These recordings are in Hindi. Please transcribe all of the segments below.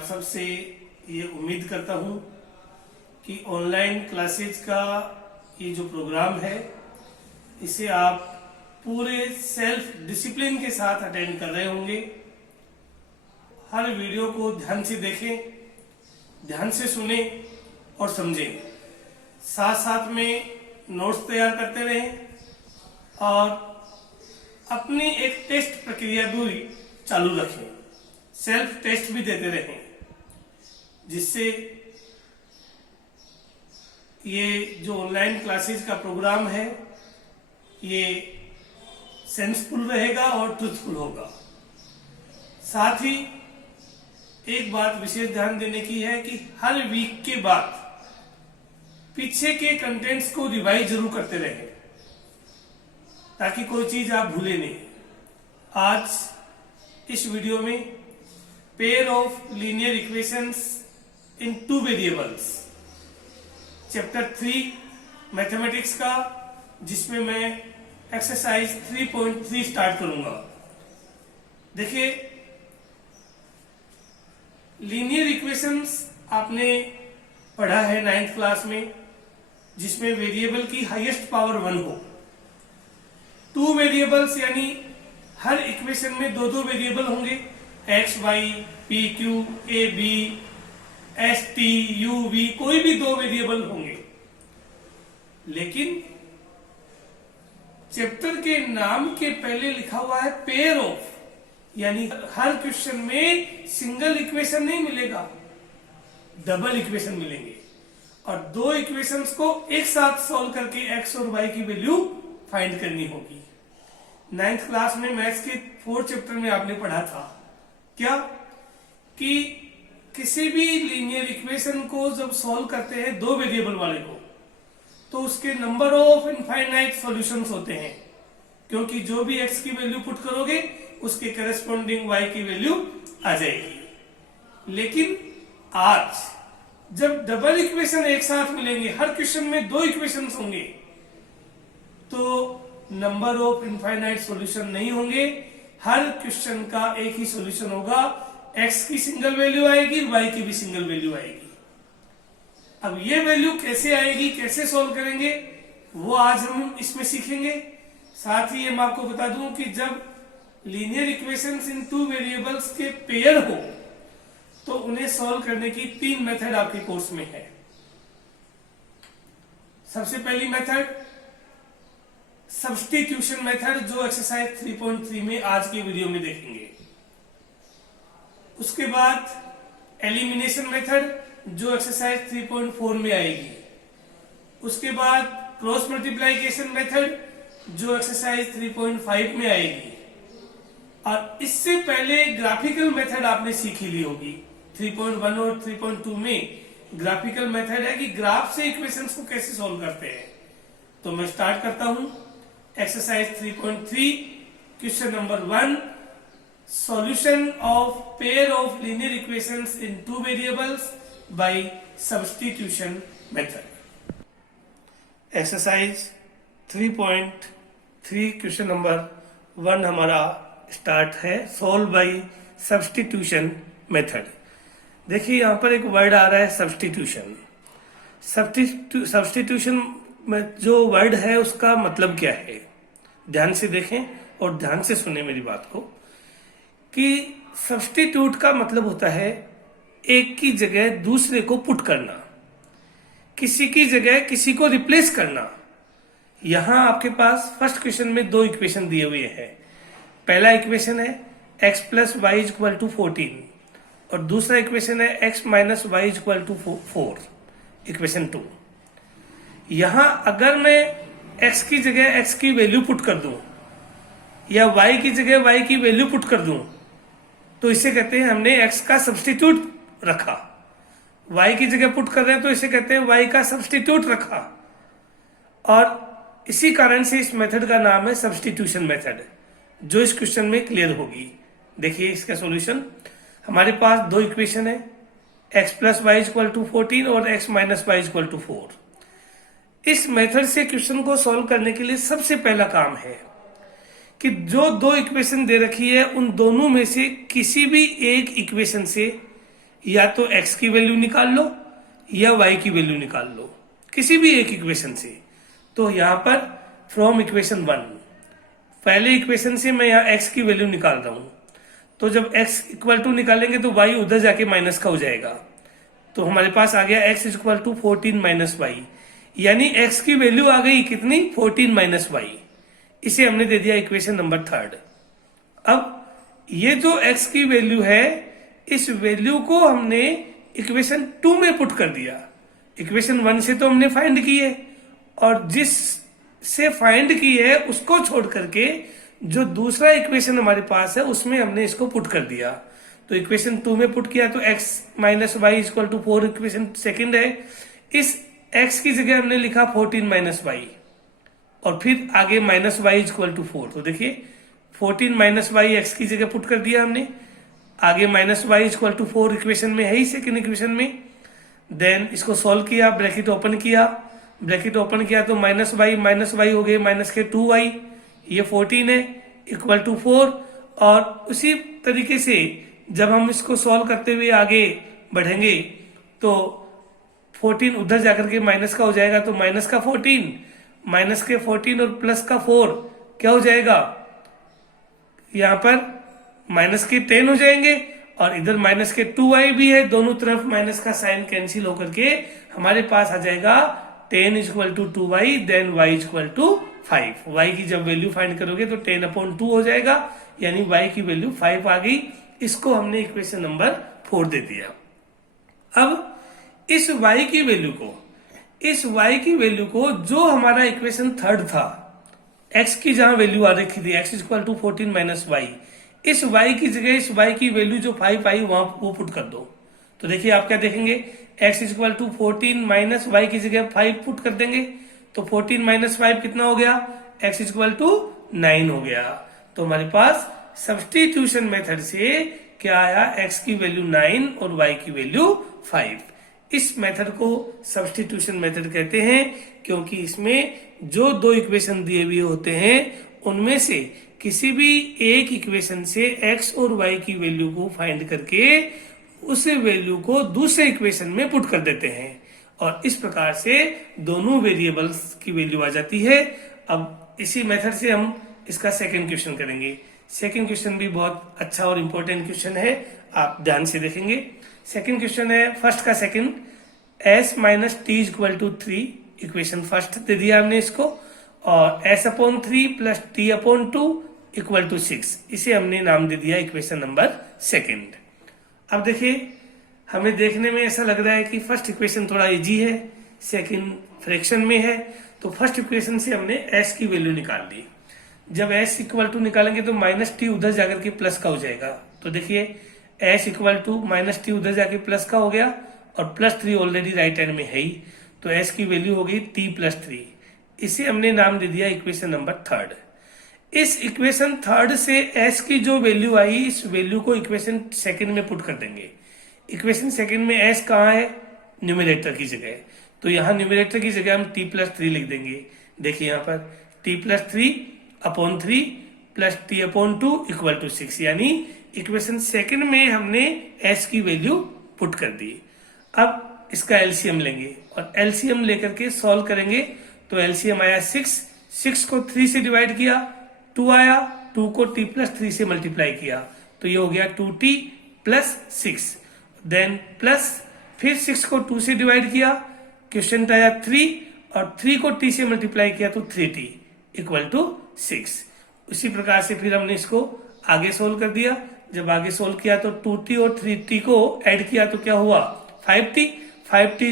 आप सबसे ये उम्मीद करता हूँ कि ऑनलाइन क्लासेज का ये जो प्रोग्राम है इसे आप पूरे सेल्फ डिसिप्लिन के साथ अटेंड कर रहे होंगे। हर वीडियो को ध्यान से देखें, ध्यान से सुने और समझें, साथ साथ में नोट्स तैयार करते रहें और अपनी एक टेस्ट प्रक्रिया भी चालू रखें, सेल्फ टेस्ट भी देते रहें, जिससे ये जो ऑनलाइन क्लासेस का प्रोग्राम है ये सेंसफुल रहेगा और ट्रूथफुल होगा। साथ ही एक बात विशेष ध्यान देने की है कि हर वीक के बाद पीछे के कंटेंट्स को रिवाइज जरूर करते रहें ताकि कोई चीज आप भूले नहीं। आज इस वीडियो में pair of linear equations in two variables chapter 3 mathematics का, जिसमें मैं एक्सरसाइज 3.3 स्टार्ट करूंगा। देखिए, लीनियर इक्वेशंस आपने पढ़ा है 9th क्लास में, जिसमें वेरिएबल की हाईएस्ट पावर 1 हो। 2 वेरिएबल्स यानी हर इक्वेशन में दो वेरिएबल होंगे, x y, p q, a b, s t, u v, कोई भी 2 वेरिएबल होंगे। लेकिन चैप्टर के नाम के पहले लिखा हुआ है पेयर ऑफ, यानी हर क्वेश्चन में सिंगल इक्वेशन नहीं मिलेगा, डबल इक्वेशन मिलेंगे और 2 इक्वेशंस को एक साथ सॉल्व करके एक्स और वाई की वैल्यू फाइंड करनी होगी। 9th क्लास में मैथ्स के 4th चैप्टर में आपने पढ़ा था क्या कि किसी भी लीनियर इक्वेशन को जब सॉल्व करते हैं 2 वेरिएबल वाले को, तो उसके नंबर ऑफ इनफाइनाइट सॉल्यूशंस होते हैं, क्योंकि जो भी x की वैल्यू पुट करोगे उसके करस्पॉन्डिंग y की वैल्यू आ जाएगी। लेकिन आज जब डबल इक्वेशन एक साथ मिलेंगे, हर क्वेश्चन में 2 इक्वेशंस होंगे, तो नंबर ऑफ इनफाइनाइट सॉल्यूशन नहीं होंगे, हर क्वेश्चन का एक ही सॉल्यूशन होगा, x की सिंगल वैल्यू आएगी, y की भी सिंगल वैल्यू आएगी। अब ये वैल्यू कैसे आएगी, कैसे सॉल्व करेंगे, वो आज हम इसमें सीखेंगे। साथ ही मैं आपको बता दूं कि जब लीनियर इक्वेशंस इन 2 वेरिएबल्स के पेयर हो तो उन्हें सॉल्व करने की 3 मेथड आपके कोर्स में है। सबसे पहली मेथड सब्स्टिट्यूशन मेथड, जो एक्सरसाइज 3.3 में आज के वीडियो में देखेंगे। उसके बाद एलिमिनेशन मेथड, जो एक्सरसाइज 3.4 में आएगी। उसके बाद क्रॉस मल्टीप्लिकेशन मेथड, जो एक्सरसाइज 3.5 में आएगी। और इससे पहले ग्राफिकल मेथड आपने सीख ही ली होगी। 3.1 और 3.2 में ग्राफिकल मेथड है कि ग्राफ से इक्वेशंस को कैसे सॉल्व करते हैं। तो मैं स्टार्ट करता हूं exercise 3.3, question number 1, solution of pair of linear equations in 2 variables by substitution method. Exercise 3.3 question number 1 हमारा स्टार्ट है, सॉल्व बाय सब्स्टिट्यूशन मेथड। देखिए यहां पर एक वर्ड आ रहा है सब्स्टिट्यूशन। सब्स्टिट्यूशन में जो वर्ड है उसका मतलब क्या है, ध्यान से देखें और ध्यान से सुने मेरी बात को, कि सब्स्टिट्यूट का मतलब होता है एक की जगह दूसरे को पुट करना, किसी की जगह किसी को रिप्लेस करना। यहां आपके पास फर्स्ट क्वेश्चन में 2 इक्वेशन दिए हुए हैं। पहला इक्वेशन है x plus y equal to 14 और दूसरा इक्वेशन है x minus y equal to 4, equation 2। यहां अगर मैं x की जगह x की वैल्यू पुट कर दूं या y की जगह y की वैल्यू पुट कर दूं, तो इसे कहते हैं हमने x का सब्स्टिट्यूट रखा। y की जगह पुट कर रहे हैं तो इसे कहते हैं y का सब्स्टिट्यूट रखा। और इसी कारण से इस मेथड का नाम है सब्स्टिट्यूशन मेथड, जो इस क्वेश्चन में क्लियर होगी। देखिए इसका सॉल्यूशन, हमारे पास 2 इक्वेशन है, x plus y equal to 14 और x minus y equal to 4। इस मेथड से क्वेश्चन को सॉल्व करने के लिए सबसे पहला काम है कि जो 2 इक्वेशन दे रखी है उन दोनों में से किसी भी एक इक्वेशन से या तो x की वैल्यू निकाल लो या y की वैल्यू निकाल लो, किसी भी एक इक्वेशन से। तो यहाँ पर फ्रॉम इक्वेशन 1, पहले इक्वेशन से मैं यहाँ x की वैल्यू निकाल रहा हूँ। तो जब x इक्वल टू निकालेंगे तो y उधर जाके माइनस का हो जाएगा। तो हमारे पास आ गया x equal to 14 minus y, यानी x की वैल्यू आ गई कितनी, 14 माइनस वाई। इसे हमने दे दिया इक्वेशन नंबर 3। अब ये जो x की वैल्यू है, इस वैल्यू को हमने इक्वेशन 2 में पुट कर दिया। इक्वेशन 1 से तो हमने फाइंड की है, और जिस से फाइंड की है उसको छोड़ करके जो दूसरा इक्वेशन हमारे पास है उसमें हमने इसको पुट कर दिया। तो इक्वेशन 2 में पुट किया तो x minus y equal to 4, equation second है। इस x की जगह हमने लिखा 14 माइनस वाई, और फिर आगे माइनस वाई इक्वल टू 4। तो देखिए 14 माइनस वाई एक्स की जगह पुट कर दिया हमने, आगे minus y equal to 4 equation में है ही, सेकेंड इक्वेशन में। देन इसको सॉल्व किया, ब्रैकेट ओपन किया, ब्रैकेट ओपन किया तो माइनस वाई हो गए माइनस के 2y, ये 14 है इक्वल टू 4। और उसी तरीके से जब हम इसको सॉल्व करते हुए आगे बढ़ेंगे तो 14 उधर जाकर के माइनस का हो जाएगा, तो माइनस का 14, माइनस के 14 और प्लस का 4 क्या हो जाएगा, यहाँ पर माइनस के 10 हो जाएंगे, और इधर माइनस के 2y भी है, दोनों तरफ माइनस का साइन कैंसिल होकर के हमारे पास आ जाएगा 10 equal to 2y, then y equal to 5। y की जब वैल्यू फाइंड करोगे तो 10/2 हो जाएगा, यानी y की वैल्यू 5 आ गई। इसको हमने इक्वेशन नंबर 4 दे दिया। अब इस y की वैल्यू को जो हमारा इक्वेशन 3 था, x की जहां वैल्यू आ रखी थी x equal to 14 minus y, इस y की जगह इस y की वैल्यू जो 5 आई वहां वो पुट कर दो। तो देखिए आप क्या देखेंगे, x equal to 14 minus y की जगह 5 पुट कर देंगे, तो 14 माइनस 5 कितना हो गया, x इक्वल टू 9 हो गया। तो हमारे पास सब्सटीट्यूशन मेथड से क्या आया, x की वैल्यू 9 और y की वैल्यू 5। इस मेथड को सब्सटीट्यूशन मेथड कहते हैं, क्योंकि इसमें जो दो इक्वेशन दिए हुए होते हैं उनमें से किसी भी एक इक्वेशन से x और y की वैल्यू को फाइंड करके उस वैल्यू को दूसरे इक्वेशन में पुट कर देते हैं, और इस प्रकार से दोनों वेरिएबल्स की वैल्यू आ जाती है। अब इसी मेथड से हम इसका सेकंड क्वेश्चन करेंगे। सेकंड क्वेश्चन भी बहुत अच्छा और इम्पोर्टेंट क्वेश्चन है, आप ध्यान से देखेंगे। सेकंड क्वेश्चन है फर्स्ट का second, s minus t equal to 3, equation first दे दिया हमने इसको, और s/3 plus t/2 equal to 6, इसे हमने नाम दे दिया इक्वेशन नंबर सेकंड। अब देखिए हमें देखने में ऐसा लग रहा है कि फर्स्ट इक्वेशन थोड़ा इजी है, सेकंड फ्रैक्शन में है, तो फर्स्ट इक्वेशन से हमने s की वैल्यू निकाल ली। जब s इक्वल टू निकालेंगे तो माइनस टी उधर जाकर के प्लस का हो जाएगा। तो देखिए s equal to minus t उधर जाके प्लस का हो गया, और प्लस 3 ऑलरेडी राइट हैंड में है ही, तो s की वैल्यू हो गई t प्लस 3। इसे हमने नाम दे दिया इक्वेशन नंबर 3। इस इक्वेशन 3 से s की जो वैल्यू आई, इस वैल्यू को इक्वेशन सेकंड में पुट कर देंगे। इक्वेशन सेकंड में s कहाँ है, न्यूमरेटर की जगह, तो यहाँ न्यूमरेटर की जगह हम t प्लस 3 लिख देंगे। देखिए यहाँ पर t plus 3/3 plus t/2 equal to 6, यानी इक्वेशन सेकंड में हमने s की वैल्यू पुट कर दी। अब इसका एलसीएम लेंगे, और एलसीएम लेकर के सॉल्व करेंगे, तो एलसीएम आया 6 को 3 से डिवाइड किया 2 आया, 2 को t प्लस 3 से मल्टीप्लाई किया, तो ये हो गया 2t प्लस 6। देन प्लस फिर 6 को 2 से डिवाइड किया, क्वेश्चन आया 3, और 3 को t से मल्टीप्लाई किया तो 3t इक्वल टू 6। उसी प्रकार से फिर हमने इसको आगे सोल्व कर दिया। जब आगे सोल्व किया तो 2t और 3t को ऐड किया तो क्या हुआ, 5t। 5t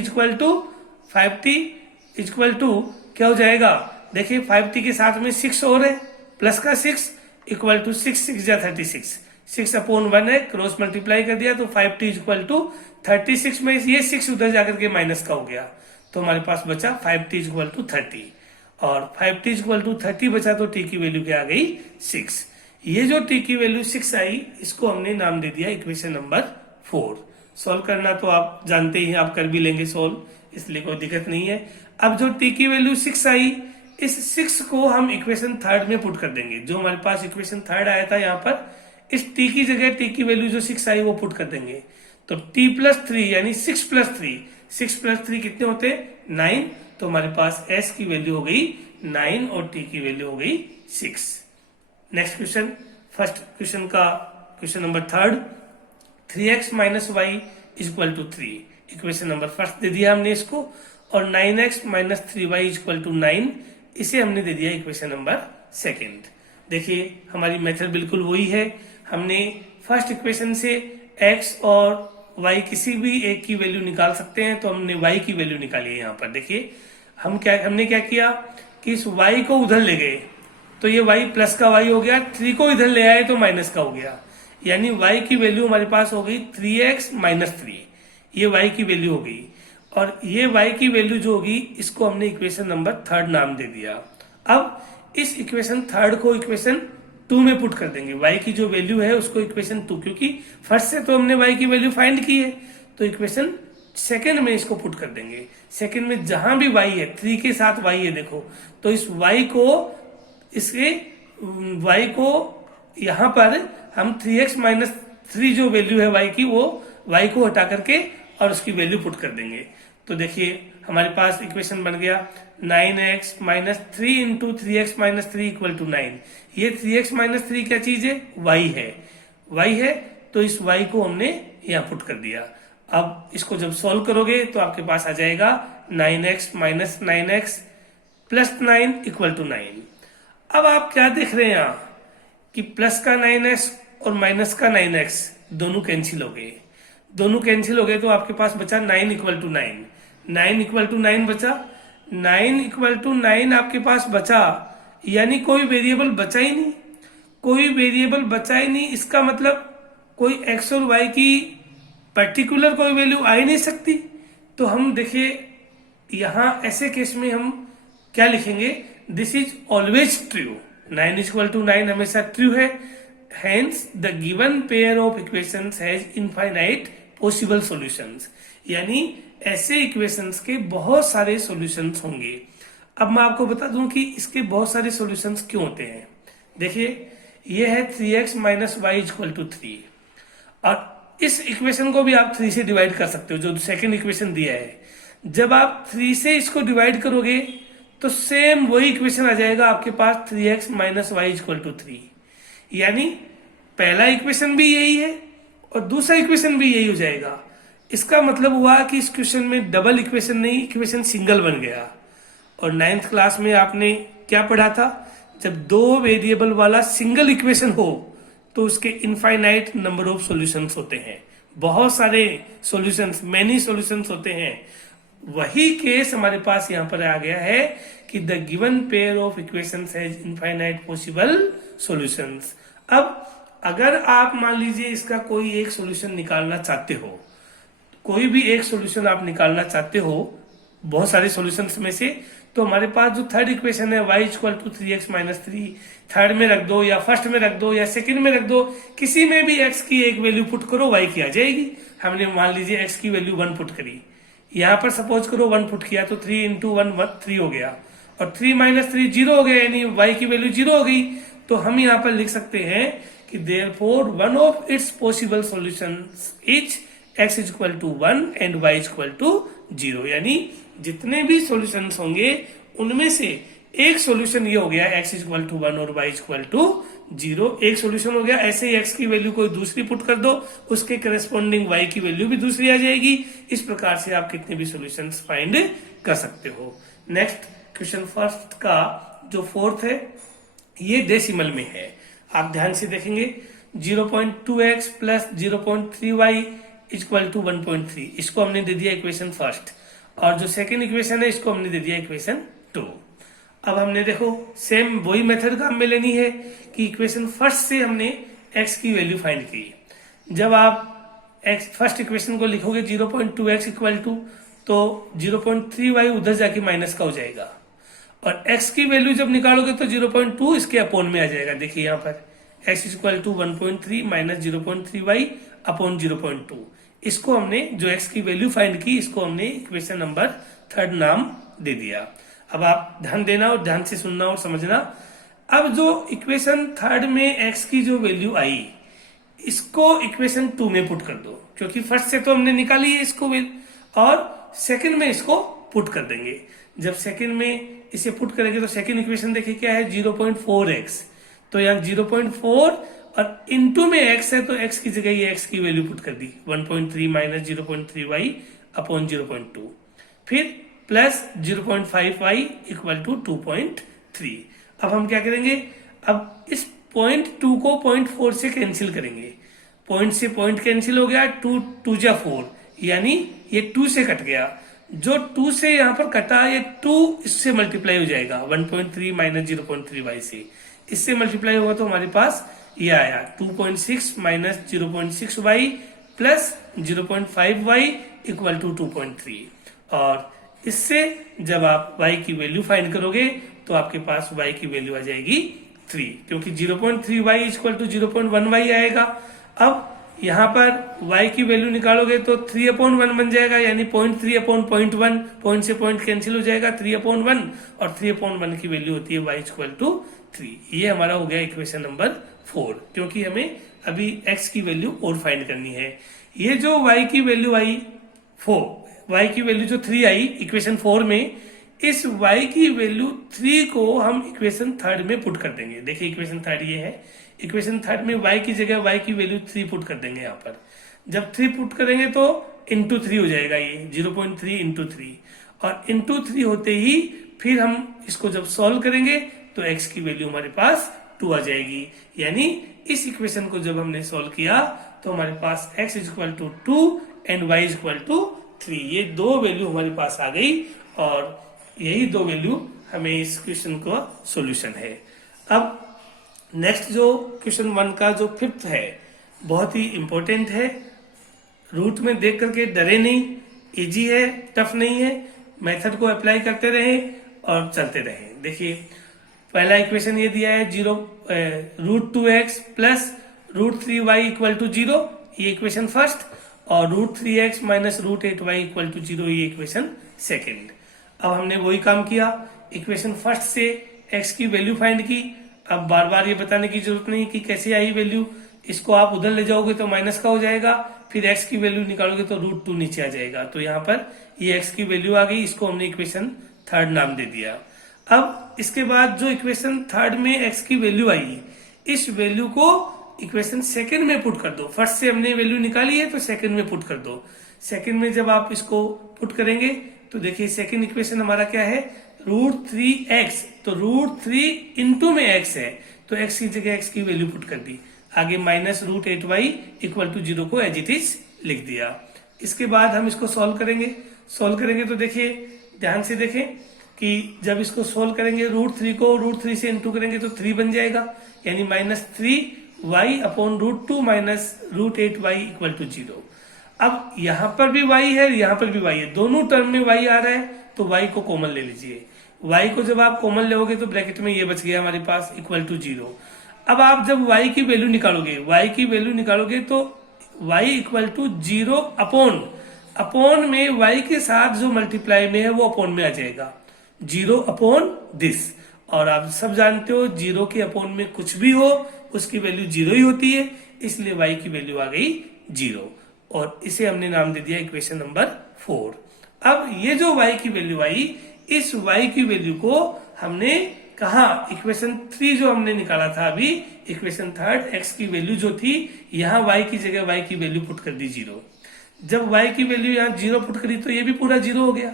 इक्वल टू क्या हो जाएगा, देखिए 5t के साथ में 6 और है, प्लस का 6 इक्वल टू 6 जा 36, 6/1 है, क्रॉस मल्टीप्लाई कर दिया तो 5t इक्वल टू 36 में ये 6 उधर जाकर के माइनस का हो गया, तो हमारे पास बचा 5t इक्वल टू 30, और 5t इक्वल टू 30 बचा तो t की वैल्यू क्या आ गई, 6। ये जो t की वैल्यू 6 आई, इसको हमने नाम दे दिया इक्वेशन नंबर 4। सॉल्व करना तो आप जानते ही हैं, आप कर भी लेंगे सॉल्व, इसलिए कोई दिक्कत नहीं है। अब जो t की वैल्यू 6 आई, इस 6 को हम इक्वेशन 3 में पुट कर देंगे। जो हमारे पास इक्वेशन 3 आया था यहाँ पर, इस t की जगह t की वैल्यू जो 6 आई वो पुट कर देंगे, तो t प्लस 3 यानी 6 प्लस 3, 6 प्लस 3 कितने होते हैं 9। तो हमारे पास s की वैल्यू हो गई 9 और t की वैल्यू हो गई 6। नेक्स्ट क्वेश्चन, फर्स्ट क्वेश्चन का question number third, 3x minus y equal to 3, equation number first दे दिया हमने इसको, और 9x minus 3y equal to 9, इसे हमने दे दिया इक्वेशन नंबर सेकेंड। देखिए हमारी मेथड बिल्कुल वही है, हमने फर्स्ट इक्वेशन से x और y किसी भी एक की वैल्यू निकाल सकते हैं, तो हमने y की वैल्यू निकाली है यहाँ पर। देखिए हमने क्या किया कि इस y को उधर ले गए, तो ये y प्लस का y हो गया, 3 को इधर ले आए तो माइनस का हो गया, यानी y की वैल्यू हमारे पास हो गई 3x माइनस 3, ये y की वैल्यू हो गई। और ये y की वैल्यू जो होगी इसको हमने इक्वेशन नंबर थर्ड नाम दे दिया। अब इस इक्वेशन थर्ड को इक्वेशन 2 में पुट कर देंगे, y की जो वैल्यू है उसको इक्वेशन 2, क्योंकि फर्स्ट से तो हमने y की वैल्यू फाइंड की है, तो इक्वेशन सेकंड में इसको पुट कर देंगे। सेकंड में जहां भी y है, 3 के साथ y है देखो, तो इस y को इसके y को यहां पर हम 3x माइनस 3 जो वैल्यू है y की, वो y को हटा करके और उसकी वैल्यू पुट कर देंगे। तो देखिए हमारे पास इक्वेशन बन गया 9x minus 3 into 3x minus 3 equal to 9। ये 3x माइनस 3 क्या चीज है, y है, y है, तो इस y को हमने यहाँ पुट कर दिया। अब इसको जब सॉल्व करोगे तो आपके पास आ जाएगा 9x माइनस 9x प्लस 9 इक्वल टू 9। अब आप क्या देख रहे हैं यहाँ कि प्लस का 9x और माइनस का 9x दोनों कैंसिल हो गए, दोनों कैंसिल हो गए, तो आपके पास बचा 9 इक्वल टू 9, 9 इक्वल टू 9 बचा, 9 इक्वल टू 9 आपके पास बचा, यानी कोई वेरिएबल बचा ही नहीं, कोई वेरिएबल बचा ही नहीं, इसका मतलब कोई x और y की पर्टिकुलर कोई वैल्यू आ ही नहीं सकती। तो हम देखिए यहां ऐसे केस में हम क्या लिखेंगे, दिस इज ऑलवेज ट्रू, 9 इक्वल टू 9 हमेशा ट्रू है, hence the given pair of equations has infinite possible solutions, यानी ऐसे इक्वेशंस के बहुत सारे सॉल्यूशंस होंगे। अब मैं आपको बता दूं कि इसके बहुत सारे सॉल्यूशंस क्यों होते हैं। देखिए ये है 3x minus y equal to 3, और इस इक्वेशन को भी आप 3 से डिवाइड कर सकते हो, जो सेकंड इक्वेशन दिया है। जब आप 3 से इसको डिवाइड करोगे तो सेम वही इक्वेशन आ जाएगा आपके पास, 3x minus y equal to 3, यानी पहला इक्वेशन भी यही है और दूसरा इक्वेशन भी यही हो जाएगा। इसका मतलब हुआ कि इस क्वेश्चन में डबल इक्वेशन नहीं, इक्वेशन सिंगल बन गया। और 9th क्लास में आपने क्या पढ़ा था, जब दो वेरिएबल वाला सिंगल इक्वेशन हो तो उसके इनफाइनाइट नंबर ऑफ सॉल्यूशंस होते हैं, बहुत सारे सॉल्यूशंस, मेनी सॉल्यूशंस होते हैं। वही केस हमारे पास यहाँ पर आ गया है कि the given pair of equations has infinite possible solutions. अब अगर आप मान लीजिए इसका कोई एक सॉल्यूशन निकालना चाहते हो, कोई भी एक सॉल्यूशन आप निकालना चाहते हो बहुत सारे सॉल्यूशंस में से, तो हमारे पास जो थर्ड इक्वेशन है y equal to 3x minus 3, third में रख दो या फर्स्ट में रख दो या सेकंड में रख दो, किसी में भी x की एक वैल्यू पुट करो y की आ जाएगी। हमने मान लीजिए x की वैल्यू 1 पुट करी, यहाँ पर सपोज करो 1 पुट किया, तो 3 इंटू 1 3 हो गया, और 3 माइनस 3 0 हो गया, यानी y की वैल्यू 0 हो गई। तो हम यहाँ पर लिख सकते हैं कि therefore one of its possible solutions is x is equal to 1 and y is equal to 0, यानी जितने भी सॉल्यूशंस होंगे उनमें से एक सॉल्यूशन ये हो गया x is equal to 1 और y is equal to 0, एक सॉल्यूशन हो गया। ऐसे ही x की वैल्यू कोई दूसरी पुट कर दो, उसके करस्पॉन्डिंग y की वैल्यू भी दूसरी आ जाएगी। इस प्रकार से आप कितने भी सॉल्यूशंस फाइंड कर सकते हो। नेक्स्ट क्वेश्चन फर्स्ट का जो फोर्थ है ये डेसिमल में है, आप ध्यान से देखेंगे 0.2x plus 0.3y equal to 1.3, इसको हमने दे दिया इक्वेशन फर्स्ट, और जो सेकेंड इक्वेशन है इसको हमने दे दिया इक्वेशन 2। अब हमने देखो सेम वही मेथड काम में लेनी है कि इक्वेशन फर्स्ट से हमने x की वैल्यू फाइंड की। जब आप x फर्स्ट इक्वेशन को लिखोगे 0.2x इक्वल टू, तो 0.3y उधर जाके माइनस का हो जाएगा, और x की वैल्यू जब निकालोगे तो 0.2 इसके अपोन में आ जाएगा। देखिए यहाँ पर x equal to 1.3 minus 0.3y upon 0.2, इसको हमने जो x की वैल्यू फाइंड की इसको हमने इक्वेशन नंबर थर्ड नाम दे दिया। अब आप ध्यान देना और ध्यान से सुनना और समझना। अब जो इक्वेशन थर्ड में x की जो वैल्यू आई, इसको इक्वेशन 2 में पुट कर दो, क्योंकि फर्स्ट से तो हमने निकाली है इसको भी, और सेकंड में इसको पुट कर देंगे। जब सेकंड में इसे पुट करेंगे तो सेकंड इक्वेशन देखिए क्या है, 0.4x, तो यहाँ 0.4 और इनटू में x है, तो x की जगह ये x की वैल्यू पुट कर दी, 1.3 माइनस 0.3y अपॉन 0.2, फिर प्लस 0.5y इक्वल टू 2.3। अब हम क्या करेंगे, अब इस 0.2 को 0.4 से कैंसिल करेंगे, पॉइंट से पॉइंट कैंसिल हो गया, 2 2 जा 4, यानी ये 2 से कट गया, जो 2 से यहाँ पर कटा ये 2 इससे मल्टीप्लाई हो जाएगा 1.3 माइनस 0.3y से, इससे मल्टीप्लाई होगा तो हमारे पास ये आया 2.6 minus 0.6y plus 0.5y equal to 2.3। और इससे जब आप y की वैल्यू फाइंड करोगे तो आपके पास y की वैल्यू आ जाएगी 3, क्योंकि 0.3y इक्वल टू 0.1y आएगा। अब यहाँ पर y की वैल्यू निकालोगे तो 3/1 बन जाएगा, यानी 0.3/0.1, पॉइंट से पॉइंट कैंसिल हो जाएगा, 3/1, और 3/1 की वैल्यू होती है y इक्वल टू 3। ये हमारा हो गया इक्वेशन नंबर 4, क्योंकि हमें अभी x की वैल्यू और फाइंड करनी है। ये जो y की वैल्यू आई 4, y की वैल्यू जो 3 आई इक्वेशन 4 में, इस y की वैल्यू 3 को हम इक्वेशन 3 में पुट कर देंगे। देखिए इक्वेशन 3 ये है, इक्वेशन 3 में y की जगह y की वैल्यू 3 पुट कर देंगे यहाँ पर। जब 3 पुट करेंगे तो इंटू 3 हो जाएगा, ये 0.3 इंटू 3, और इंटू 3 होते ही फिर हम इसको जब सॉल्व करेंगे तो x की वैल्यू हमारे पास 2 आ जाएगी। यानी इस इक्वेशन को जब हमने सॉल्व किया तो हमारे पास x equal to 2 and y equal to 3, ये दो वैल्यू हमारे पास आ गई, और यही दो वैल्यू हमें इस क्वेश्चन का सॉल्यूशन है। अब नेक्स्ट जो क्वेश्चन 1 का जो 5th है, बहुत ही इंपॉर्टेंट है, रूट में देख करके डरे नहीं, इजी है, टफ नहीं है, मेथड को अप्लाई करते रहे और चलते रहे। देखिए पहला इक्वेशन ये दिया है, √2x plus √3y equal to 0, ये इक्वेशन फर्स्ट, और √3x minus √8y equal to 0, ये इक्वेशन सेकेंड। अब हमने वही काम किया, इक्वेशन फर्स्ट से x की वैल्यू फाइंड की। अब बार बार ये बताने की जरूरत नहीं कि कैसे आई वैल्यू, इसको आप उधर ले जाओगे तो माइनस का हो जाएगा, फिर x की वैल्यू निकालोगे तो √2 नीचे आ जाएगा, तो यहाँ पर ये x की वैल्यू आ गई, इसको हमने इक्वेशन 3 नाम दे दिया। अब इसके बाद जो इक्वेशन 3 में x की वैल्यू आई, इस वैल्यू को इक्वेशन सेकंड में पुट कर दो। फर्स्ट से हमने वैल्यू निकाली है तो सेकंड में पुट कर दो। सेकंड में जब आप इसको पुट करेंगे तो देखिए सेकंड इक्वेशन हमारा क्या है, √3x, तो √3 इंटू में x है, तो x की जगह x की वैल्यू पुट कर दी, आगे माइनस √8y इक्वल टू 0 को एज इट इज लिख दिया। इसके बाद हम इसको सॉल्व करेंगे तो देखिए ध्यान से देखें कि जब इसको सॉल्व करेंगे √3 को √3 से इंटू करेंगे तो 3 बन जाएगा, यानी -3y upon √2 minus √8y equal to 0। अब यहाँ पर भी y है, यहाँ पर भी y है, दोनों टर्म में y आ रहा है, तो y को कॉमन ले लीजिए। y को जब आप कॉमन लोगे तो ब्रैकेट में ये बच गया हमारे पास इक्वल टू 0। अब आप जब y की वैल्यू निकालोगे तो y इक्वल टू 0 अपॉन में y के साथ जो मल्टीप्लाई में है वो अपॉन में आ जाएगा, 0 अपॉन दिस, और आप सब जानते हो 0 के अपॉन में कुछ भी हो उसकी वैल्यू 0 ही होती है, इसलिए y की वैल्यू आ गई 0, और इसे हमने नाम दे दिया इक्वेशन नंबर 4। अब ये जो y की वैल्यू आई, इस y की वैल्यू को हमने कहा इक्वेशन 3 जो हमने निकाला था अभी, इक्वेशन 3 x की वैल्यू जो थी, यहाँ y की जगह y की वैल्यू पुट कर दी 0। जब y की वैल्यू यहाँ 0 पुट करी तो ये भी पूरा 0 हो गया,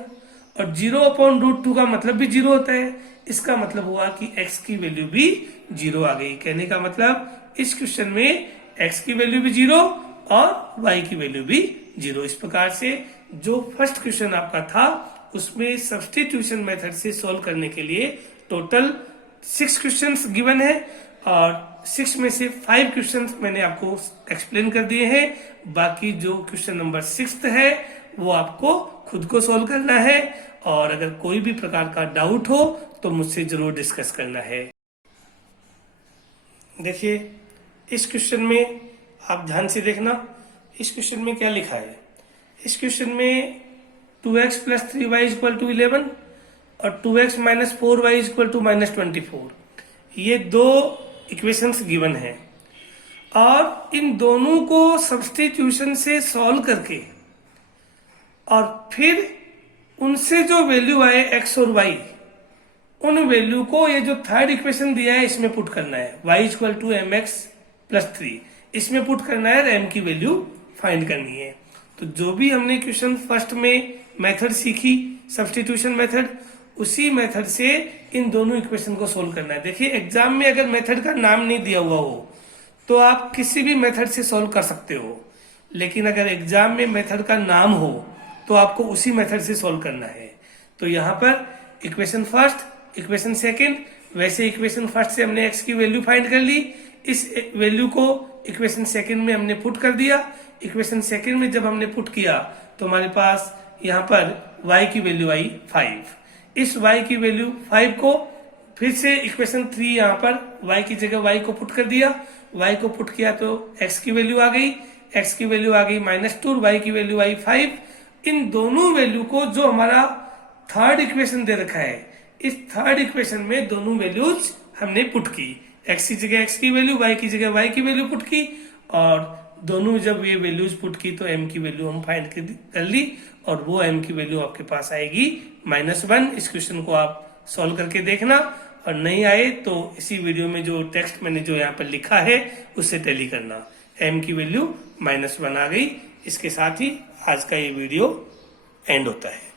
और 0 अपॉन √2 का मतलब भी 0 होता है, इसका मतलब हुआ कि x की वैल्यू भी 0 आ गई। कहने का मतलब इस क्वेश्चन में x की वैल्यू भी 0 और y की वैल्यू भी 0। इस प्रकार से जो फर्स्ट क्वेश्चन आपका था उसमें सब्स्टिट्यूशन मेथड से सॉल्व करने के लिए टोटल 6 क्वेश्चंस गिवन है, और 6 में से 5 क्वेश्चंस मैंने आपको एक्सप्लेन कर दिए हैं। बाकी जो क्वेश्चन नंबर 6 है वो आपको खुद को सॉल्व करना है, और अगर कोई भी प्रकार का डाउट हो तो मुझसे जरूर डिस्कस करना है। देखिए इस क्वेश्चन में आप ध्यान से देखना, इस क्वेश्चन में क्या लिखा है। इस क्वेश्चन में 2x plus 3y equal to 11 और 2x minus 4y equal to -24, ये दो इक्वेशंस गिवन है, और इन दोनों को सब्स्टिट्यूशन से सॉल्व करके और फिर उनसे जो वैल्यू आए एक्स और वाई, उन वैल्यू को ये जो थर्ड इक्वेशन दिया है इसमें पुट करना है, y equal to m x plus 3, इसमें पुट करना है और m की वैल्यू फाइंड करनी है। तो जो भी हमने क्वेश्चन फर्स्ट में मेथड सीखी सब्स्टिट्यूशन मेथड, उसी मेथड से इन दोनों इक्वेशन को सोल्व करना है। देखिए एग्जाम में अगर मेथड का नाम नहीं दिया हुआ हो तो आप किसी भी मेथड से सोल्व कर सकते हो, लेकिन अगर एग्जाम में मेथड का नाम हो तो आपको उसी मेथड से सोल्व करना है। तो यहाँ पर इक्वेशन फर्स्ट, इक्वेशन सेकंड, वैसे इक्वेशन फर्स्ट से हमने x की वैल्यू फाइंड कर ली, इस वैल्यू को इक्वेशन सेकंड में हमने पुट कर दिया। इक्वेशन सेकंड में जब हमने पुट किया तो हमारे पास यहाँ पर y की वैल्यू आई 5। इस y की वैल्यू 5 को फिर से इक्वेशन 3 यहाँ पर y की जगह y को पुट कर दिया, y को पुट किया तो x की वैल्यू आ गई, x की वैल्यू आ गई -2, y की वैल्यू आई 5। इन दोनों वैल्यू को जो हमारा थर्ड इक्वेशन दे रखा है, इस थर्ड इक्वेशन में दोनों वैल्यूज हमने पुट की, x की जगह x की वैल्यू, y की जगह y की वैल्यू पुट की, और दोनों जब ये वैल्यूज पुट की तो m की वैल्यू हम फाइंड कर ली, और वो m की वैल्यू आपके पास आएगी -1। इस क्वेश्चन को आप सॉल्व करके देखना, और नहीं आए तो इसी वीडियो में जो टेक्स्ट मैंने जो यहाँ पर लिखा है उससे टैली करना। m की वैल्यू -1 आ गई। इसके साथ ही आज का ये वीडियो एंड होता है।